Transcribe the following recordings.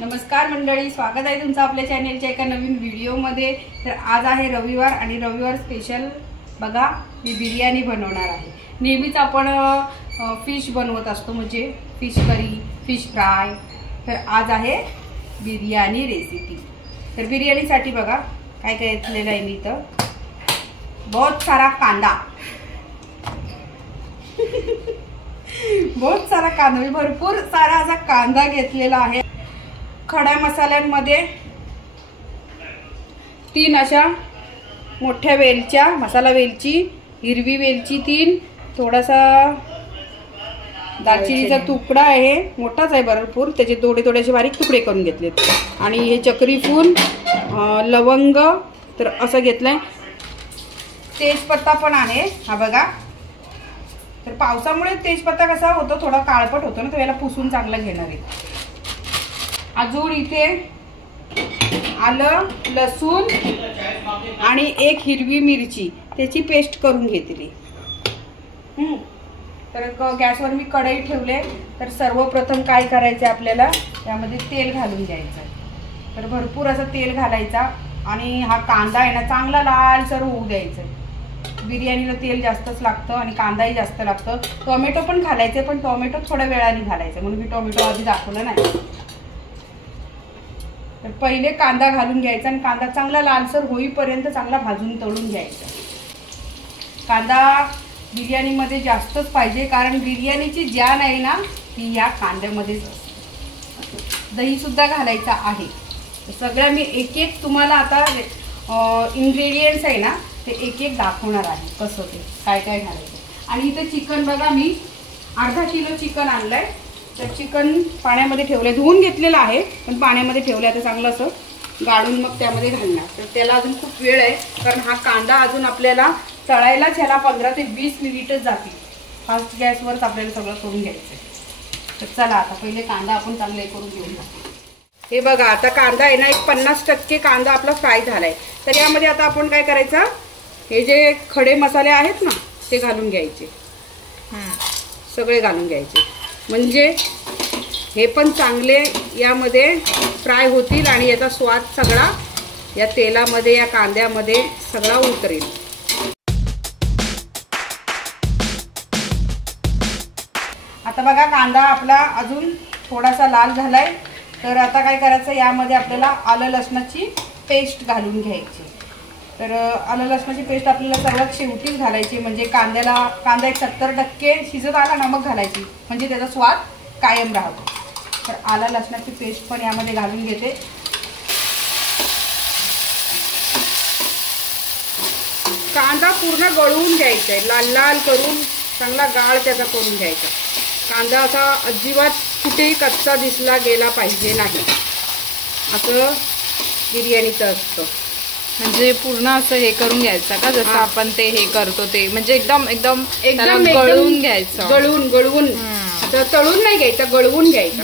नमस्कार मंडळी, स्वागत आहे तुमचं आपल्या चॅनलच्या एका नवीन व्हिडिओमध्ये। तर आज आहे रविवार आणि रविवार स्पेशल बघा मी बिर्याणी बनवणार आहे। नेहमीच आपण फिश बनवत असतो, म्हणजे फिश करी, फिश फ्राय। तर आज आहे बिर्याणी रेसिपी। तर बिर्याणीसाठी बघा काय काय घेतलेलं आहे मी इथं। बहुत सारा कांदा बहुत सारा कांदा, मी भरपूर सारा असा कांदा घेतलेला आहे। खड्या मसाल्यांमध्ये 3 अशा मोठ्या वेलच्या, मसाला वेलची, हिरवी वेलची 3, थोडासा दालचिनीचा तुकडा आहे, मोठाच आहे भरपूर, त्याचे थोडे थोडेसे बारीक तुकडे करून घेतलेत। आणि हे चक्री फूल, लवंग तर असं घेतलंय। तेजपत्ता पण आहे हा बघा। तर पावसामुळे तेजपत्ता कसा होतो, थोडा काळपट होतो ना, तर याला पुसून चांगलं घेणार आहे। अजून इथे आलं, लसूण आणि 1 हिरवी मिरची, त्याची पेस्ट करून घेतली। तर गॅसवर मी कढई ठेवले। तर सर्वप्रथम काय करायचं आपल्याला, त्यामध्ये तेल घालून घ्यायचं। तर भरपूर असं तेल घालायचा आणि हा कांदा आहे ना चांगला लालसर होऊ द्यायचा। बिर्याणीला तेल जास्तच लागतं आणि कांदाही जास्त लागतं। टोमॅटो पण घालायचे, पण टोमॅटो थोड्या वेळाने घालायचं, म्हणून मी टोमॅटो आधी दाखवलं नाही। तर पहिले कांदा घालून घ्यायचा आणि कांदा चांगला लालसर होईपर्यंत चांगला भाजून तळून घ्यायचा। कांदा बिर्याणीमध्ये जास्तच पाहिजे, कारण बिर्याणीची जान आहे ना ती या कांद्यामध्येच असते। दही सुद्धा घालायचा आहे। सगळ्या मी एक एक तुम्हाला आता इन्ग्रेडियंट्स आहे ना ते एक एक दाखवणार आहे, कसं ते काय काय घालायचं। आणि इथे चिकन बघा, मी अर्धा किलो चिकन आणलंय। तर चिकन पाण्यामध्ये ठेवलंय, धुवून घेतलेलं आहे, पण पाण्यामध्ये ठेवलंय। आता चांगलं असं गाळून मग त्यामध्ये घालणार। तर त्याला अजून खूप वेळ आहे, कारण हा कांदा अजून आपल्याला तळायलाच ह्याला 15 ते 20 मिनिटच जातील। फास्ट गॅसवरच आपल्याला सगळं करून घ्यायचं। तर चला आता पहिले कांदा आपण चांगलं करून घेऊया। हे बघा आता कांदा आहे ना, एक 50% कांदा आपला फ्राय झालाय। तर यामध्ये आता आपण काय करायचं, हे जे खडे मसाले आहेत ना ते घालून घ्यायचे, सगळे घालून घ्यायचे, म्हणजे हे पण चांगले यामध्ये फ्राय होतील आणि याचा स्वाद सगळा या तेलामध्ये, या कांद्यामध्ये सगळा उतरेल। आता बघा कांदा आपला अजून थोडासा लाल झालाय। तर आता काय करायचं, यामध्ये आपल्याला आलं लसणाची पेस्ट घालून घ्यायची। तर आलं लसणाची पेस्ट आपल्याला सर्वात शेवटीच घालायची, म्हणजे कांदा एक 70% शिजत आला ना मग घालायची, म्हणजे त्याचा स्वाद कायम राहतो। तर आलं लसणाची पेस्ट पण यामध्ये घालून घेते। कांदा पूर्ण गळवून घ्यायचा आहे, लाल लाल करून चांगला गाळ त्याचा करून घ्यायचा। कांदा असा अजिबात कुठेही कच्चा दिसला गेला पाहिजे नाही, असं बिर्याणीचं असतं। म्हणजे पूर्ण असं हे करून घ्यायचं का, जसं आपण ते हे करतो ते, म्हणजे एकदम एकदम एकदम गळवून घ्यायचं। गळवून तळून नाही घ्यायचं, गळवून घ्यायचं।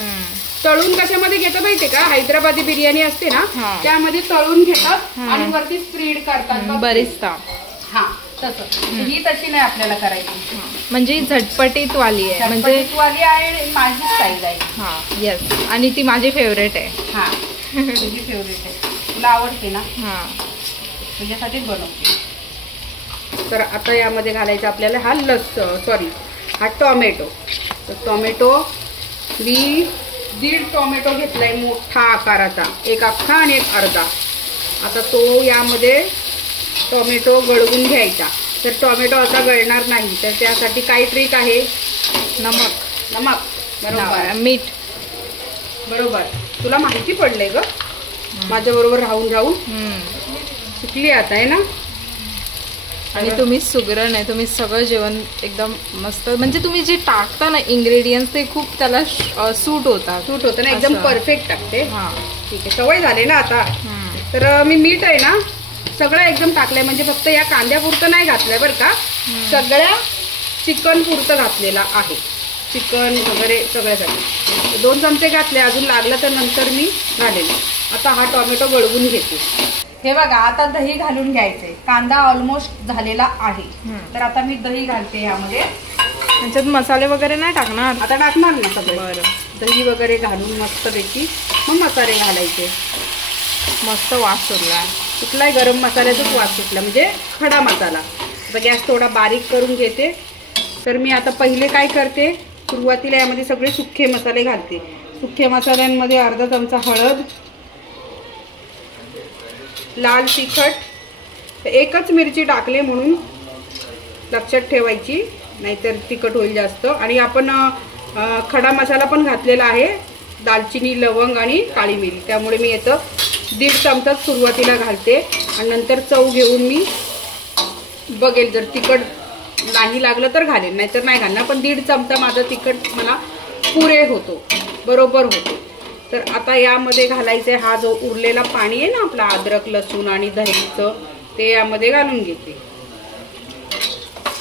तळून कशामध्ये घेतात माहितीये का, हैदराबादी बिर्याणी असते ना त्यामध्ये तळून घेतात आणि वरती स्प्रेड करतात बरीचदा। हा तसं, ही तशी नाही आपल्याला करायची, म्हणजे झटपटीत वाली आहे, म्हणजे वाली आहे, माझी स्टाईल आहे। हा येस, आणि ती माझी फेवरेट आहे। हा तुझी फेवरेट आहे, तुला आवडते ना, हा तुझ्यासाठीच बनवते। तर आता यामध्ये घालायचं आपल्याला हा हा टोमॅटो। तर टोमॅटो मी 1.5 टोमॅटो घेतलाय मोठा आकाराचा, एक अख्खा आणि एक अर्धा। आता तो यामध्ये टोमॅटो गळवून घ्यायचा। तर टोमॅटो असा गळणार नाही, तर त्यासाठी काय ट्रिक आहे, नमक बरोबर, मीठ बरोबर। तुला माहिती पडलंय ग, माझ्या बरोबर राहून शिकली आता आहे ना। आणि तुम्ही सुगरण आहे, तुम्ही सगळं जेवण एकदम मस्त, म्हणजे तुम्ही जे टाकता ना इन्ग्रेडियंट्स ते खूप त्याला सूट होतं ना, एकदम परफेक्ट टाकते। हा ठीक आहे, सवय झाली ना आता। तर मी मीठ आहे ना सगळं एकदम टाकलंय, म्हणजे फक्त या कांद्यापुरतं नाही घातलंय बरं का, सगळ्या चिकन पुरतं घातलेला आहे। चिकन वगैरे सगळ्यासाठी 2 चमचे घातले, अजून लागलं तर नंतर मी घालेल। आता हा टोमॅटो गळवून घेते। हे बघा आता दही घालून घ्यायचंय, कांदा ऑलमोस्ट झालेला आहे। तर आता मी दही घालते यामध्ये। त्याच्यात मसाले वगैरे नाही टाकणार, आता टाकणार ना सगळे। बरं दही वगैरे घालून मस्तपैकी मग मसाले घालायचे. मस्त वास सुटला. कुठलाही गरम मसाल्याचाच वास सुटला, म्हणजे खडा मसाला. आता गॅस थोडा बारीक करून घेते. तर मी आता पहिले काय करते, सुरुवातीला यामध्ये सगळे सुखे मसाले घालते. सुखे मसाल्यांमध्ये अर्धा चमचा हळद, लाल तिखट, एकच मिरची टाकले म्हणून लक्षात ठेवायची, नाहीतर तिखट होईल जास्त. आणि आपण खडा मसाला पण घातलेला आहे, दालचिनी, लवंग आणि काळी मिरी. त्यामुळे मी याचं 1.5 चमचा सुरुवातीला घालते आणि नंतर चव घेऊन मी बघेल, जर तिखट नाही लागलं तर घालेल, नाहीतर नाही घालणार. पण 1.5 चमचा माझं तिखट मला पुरे होतो, बरोबर होतो. तर आता यामध्ये घालायचं हा जो उरलेला पाणी आहे ना आपला अद्रक, लसूण आणि दहीचं, ते यामध्ये घालून घेते.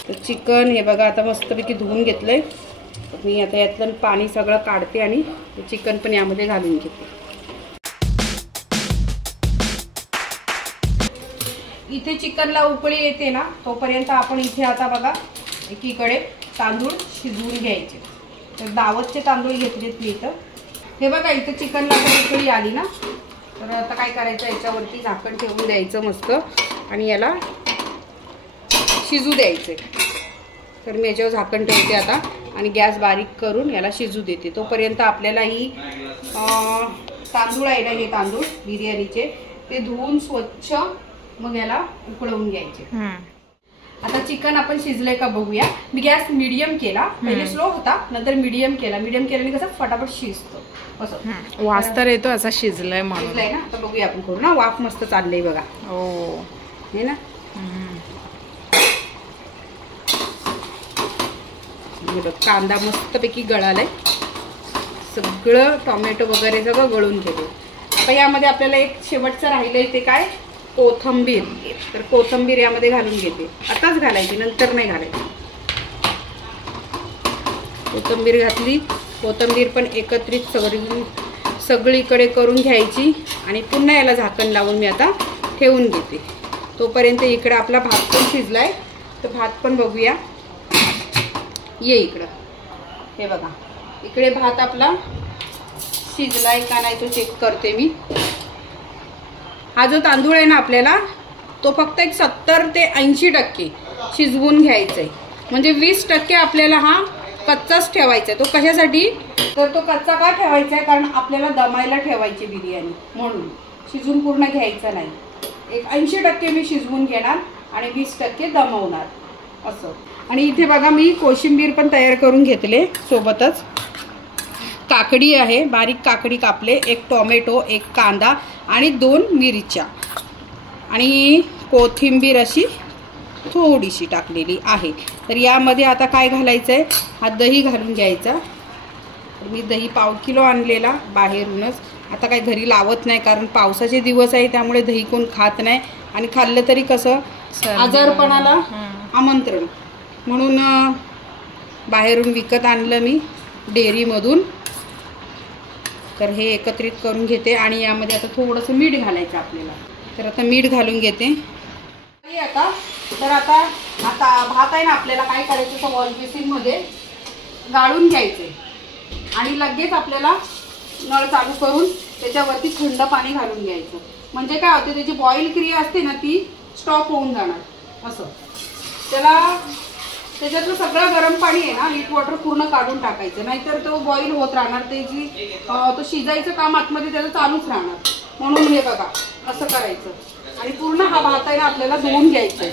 तर चिकन हे बघा आता मस्तपैकी धुवून घेतलंय. मी आता यातलं पाणी सगळं काढते आणि चिकन पण यामध्ये घालून घेते. इथे चिकनला उकळी येते ना, तोपर्यंत आपण इथे आता बघा एकीकडे तांदूळ शिजवून घ्यायचे. तर दावतचे तांदूळ घेतलेत मी इथं. हे बघा इथं चिकनला उकळी आली ना, तर आता काय करायचं, याच्यावरती झाकण ठेवून द्यायचं मस्त आणि याला शिजू द्यायचे. तर मी याच्यावर झाकण ठेवते आता आणि गॅस बारीक करून याला शिजू देते. तोपर्यंत आपल्याला ही तांदूळ आहे ना, हे तांदूळ बिर्याणीचे, ते धुवून स्वच्छ मग याला उकळवून घ्यायचे. आता चिकन आपण शिजलंय का बघूया. मी गॅस मीडियम केला, पहिले स्लो होता, नंतर मीडियम केला. मीडियम केल्याने कसं फटाफट शिजतो असं. वास तर येतो असा शिजलाय म्हणून. शिजलाय ना, आता बघूया आपण करू ना. वाफ मस्त चाललंय बघा. हो हे ना, कांदा मस्तपैकी गळालाय, सगळं टोमॅटो वगैरे सगळं गळून घेतो. आता यामध्ये आपल्याला एक शेवटचं राहिलंय ते काय, कोथिंबीर. तर कोथिंबीर यामध्ये घालून घेते. आताच घालायची, नंतर नाही घालायची. कोथिंबीर घातली. कोथिंबीर पण एकत्रित सगळीकडे करून घ्यायची आणि पुन्हा याला झाकण लावून मी आता ठेवून घेते. तोपर्यंत इकडे आपला भात पण शिजलाय, तर भात पण बघूया. ये इकडं, हे बघा इकडे भात आपला शिजलाय का नाही तो चेक करते मी. हा जो तांदूळ आहे ना आपल्याला, तो फक्त एक 70 ते 80% शिजवून घ्यायचा आहे. म्हणजे 20% आपल्याला हा कच्चाच ठेवायचा आहे. तो कशासाठी, तर तो कच्चा का ठेवायचा आहे, कारण आपल्याला दमायला ठेवायची बिर्याणी, म्हणून शिजवून पूर्ण घ्यायचा नाही. एक 80% मी शिजवून घेणार आणि 20% दमवणार असं. आणि इथे बघा मी कोशिंबीर पण तयार करून घेतले, सोबतच काकडी आहे, बारीक काकडी कापले, एक टोमॅटो, एक कांदा आणि 2 मिरच्या आणि कोथिंबीर अशी थोडीशी टाकलेली आहे. तर यामध्ये आता काय घालायचं आहे, हा दही घालून घ्यायचा. मी दही 1/2 किलो आणलेला बाहेरूनच. आता काय घरी लावत नाही, कारण पावसाचे दिवस आहे, त्यामुळे दही कोण खात नाही. आणि खाल्लं तरी कसं आजारपणाला आमंत्रण, म्हणून बाहेरून विकत आणलं मी डेअरीमधून. तर हे एकत्रित करून घेते आणि यामध्ये आता थोडंसं मीठ घालायचं आपल्याला. तर आता मीठ घालून घेते. आता तर आता भात आहे ना, आपल्याला काय करायचं, वॉश बेसिनमध्ये गाळून घ्यायचे आणि लगेच आपल्याला नळ चालू करून त्याच्यावरती थंड पाणी घालून घ्यायचं. म्हणजे काय होते, त्याची बॉईल क्रिया असते ना ती स्टॉप होऊन जाणार असं. त्याच्यातलं सगळं गरम पाणी आहे ना, हीट वॉटर पूर्ण काढून टाकायचं, नाहीतर तो बॉईल होत राहणार. त्याची तो शिजायचं काम आतमध्ये त्याचं चालूच राहणार. म्हणून हे बघा असं करायचं आणि पूर्ण हा भात आहे ना आपल्याला धुवून घ्यायचा.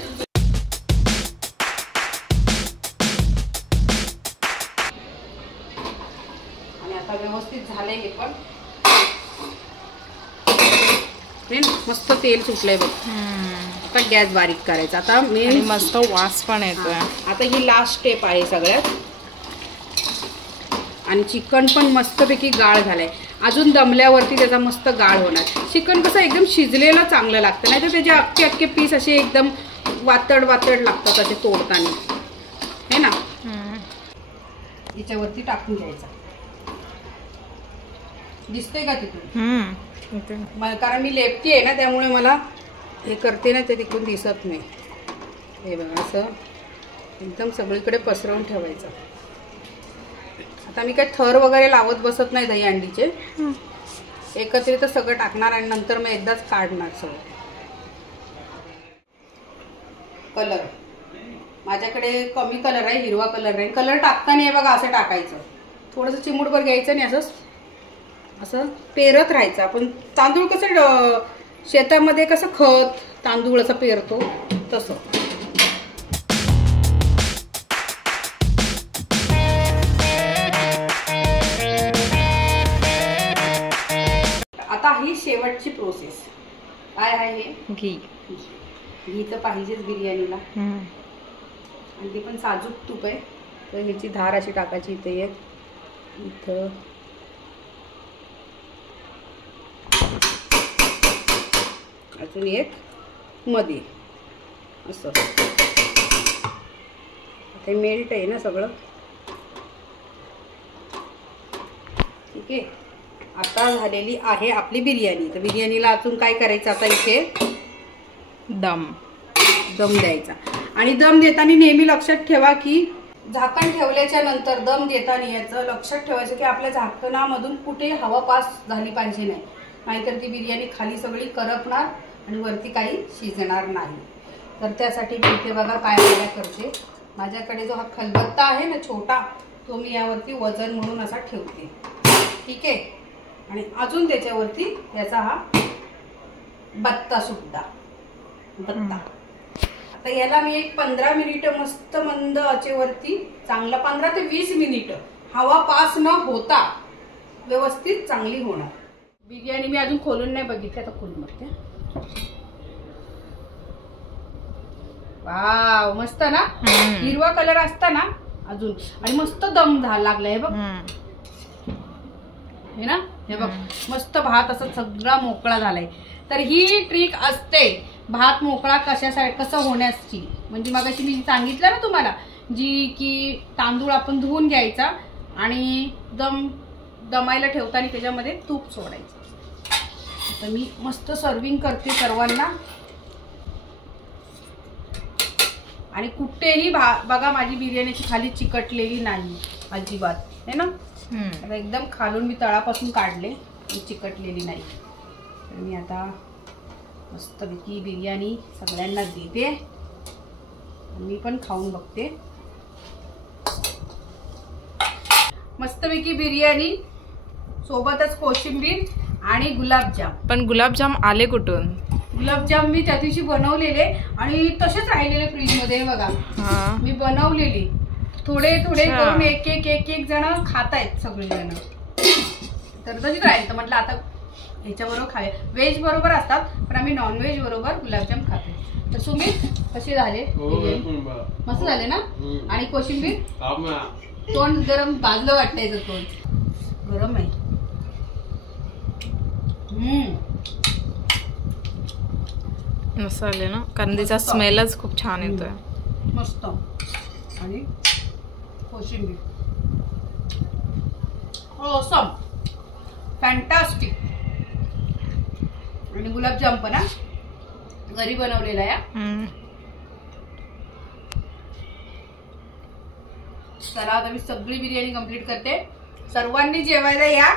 आणि आता व्यवस्थित झालंय हे पण, मस्त तेल सुटलंय बघ. आता गॅस बारीक करायचा. आता मी मस्त वास पण येतोय. आता ही लास्ट स्टेप आहे सगळ्यात. आणि चिकन पण मस्तपैकी गाळ झालाय. अजून दमल्यावरती त्याचा मस्त गाळ होणार. चिकन कसं एकदम शिजलेलं चांगलं लागतं, नाही तर त्याचे अख्खे अख्खे पीस असे एकदम वातड लागतात असे तोडताना, हे ना. याच्यावरती टाकून घ्यायचा. दिसतंय का तिथून, कारण मी लेफ्टी आहे ना, त्यामुळे मला हे करते ना ते तिकडून दिसत नाही. हे बघा असं एकदम सगळीकडे पसरवून ठेवायचं. आता आता मी काही थर वगैरे लावत बसत नाही दही अंडीचे, एकत्रित सगळं टाकणार आणि नंतर मग एकदाच काढणार सगळं. कलर माझ्याकडे कमी कलर आहे, हिरवा कलर आहे. कलर टाकताना हे बघा असं टाकायचं, थोडंसं चिमूटभर घ्यायचं आणि असं पेरत राहायचं. आपण तांदूळ कसं शेतामध्ये कसं खत तांदूळ असं पेरतो तसं. आता ही शेवटची प्रोसेस काय आहे, हे घी तर पाहिजेच बिर्याणीला, आणि ते पण साजूक तूप आहे. तर ह्याची धार अशी टाकायची इथे, इथं अजून एक मध्ये असं. ते मेल्ट आहे ना सगळं, ठीक आहे. आता झालेली आहे आपली बिर्याणी. तर बिर्याणीला अजून काय करायचं, आता इथे दम द्यायचा. आणि दम देताना नेहमी लक्षात ठेवा की झाकण ठेवल्याच्या नंतर दम देताना याचं लक्षात ठेवायचं की आपल्या झाकणामधून कुठे हवा पास झाली पाहिजे नाही, नाहीतर ती बिर्याणी खाली सगळी करपणार आणि वरती काही शिजणार नाही. तर त्यासाठी मी इथे बघा काय करते, माझ्याकडे जो हा खलबत्ता आहे ना छोटा, तो मी यावरती वजन म्हणून असा ठेवते, ठीक आहे. आणि अजून त्याच्यावरती याचा हा बत्ता सुद्धा बत्ता. आता याला मी एक 15 मिनिटं मस्त मंद आचेवरती चांगला 15 ते 20 मिनिटं हवा पास न होता व्यवस्थित चांगली होणार. बिर्याणी मी अजून खोलून नाही बघितली, आता खोलून बघते. वाव, मस्त ना, हिरवा कलर असता ना अजून, आणि मस्त दम लागलाय बघ, हे ना, हे बघ मस्त भात असा सगळा मोकळा झालाय. तर ही ट्रिक असते भात मोकळा कसं होण्याची. म्हणजे मगाशी मी सांगितलं ना तुम्हाला, जी की तांदूळ आपण धुवून घ्यायचा आणि दमायला ठेवताना त्याच्यामध्ये तूप सोडायचं. तर मी मस्त सर्विंग करते सर्वांना. आणि कुठेही बघा माझी बिर्याणीची खाली चिकटलेली नाही अजिबात, है ना. आता एकदम खालून मी तळापासून काढले, चिकटलेली नाही. तर मी आता मस्तपैकी बिर्याणी सगळ्यांना देते, मी पण खाऊन बघते. मस्तपैकी बिर्याणी सोबतच कोशिंबीर आणि गुलाबजाम. पण गुलाबजाम आले कुठून? गुलाबजाम मी त्या दिवशी बनवलेले आणि तसेच राहिलेले फ्रीज मध्ये बघा. मी बनवलेली थोडे करून एक जण खात आहेत सगळे जण. तर तशीच राहील. तर म्हटलं आता ह्याच्याबरोबर खावे, व्हेज बरोबर असतात पण आम्ही नॉन व्हेज बरोबर गुलाबजाम खातो. तर सुमित कसे झाले? मस्त झाले ना. आणि कोशिंबीर तोंड गरम भाजलं वाटायचं, तोंड गरम आहे. मस्त आले ना, कारण तिचा स्मेलच खूप छान येतोय मस्त. आणि कोशिंबीर ऑसम, फॅन्टास्टिक. आणि गुलाबजाम पण घरी बनवलेला आहे. चला आता मी सगळी बिर्याणी कंप्लीट करते. सर्वांनी जेवायला या.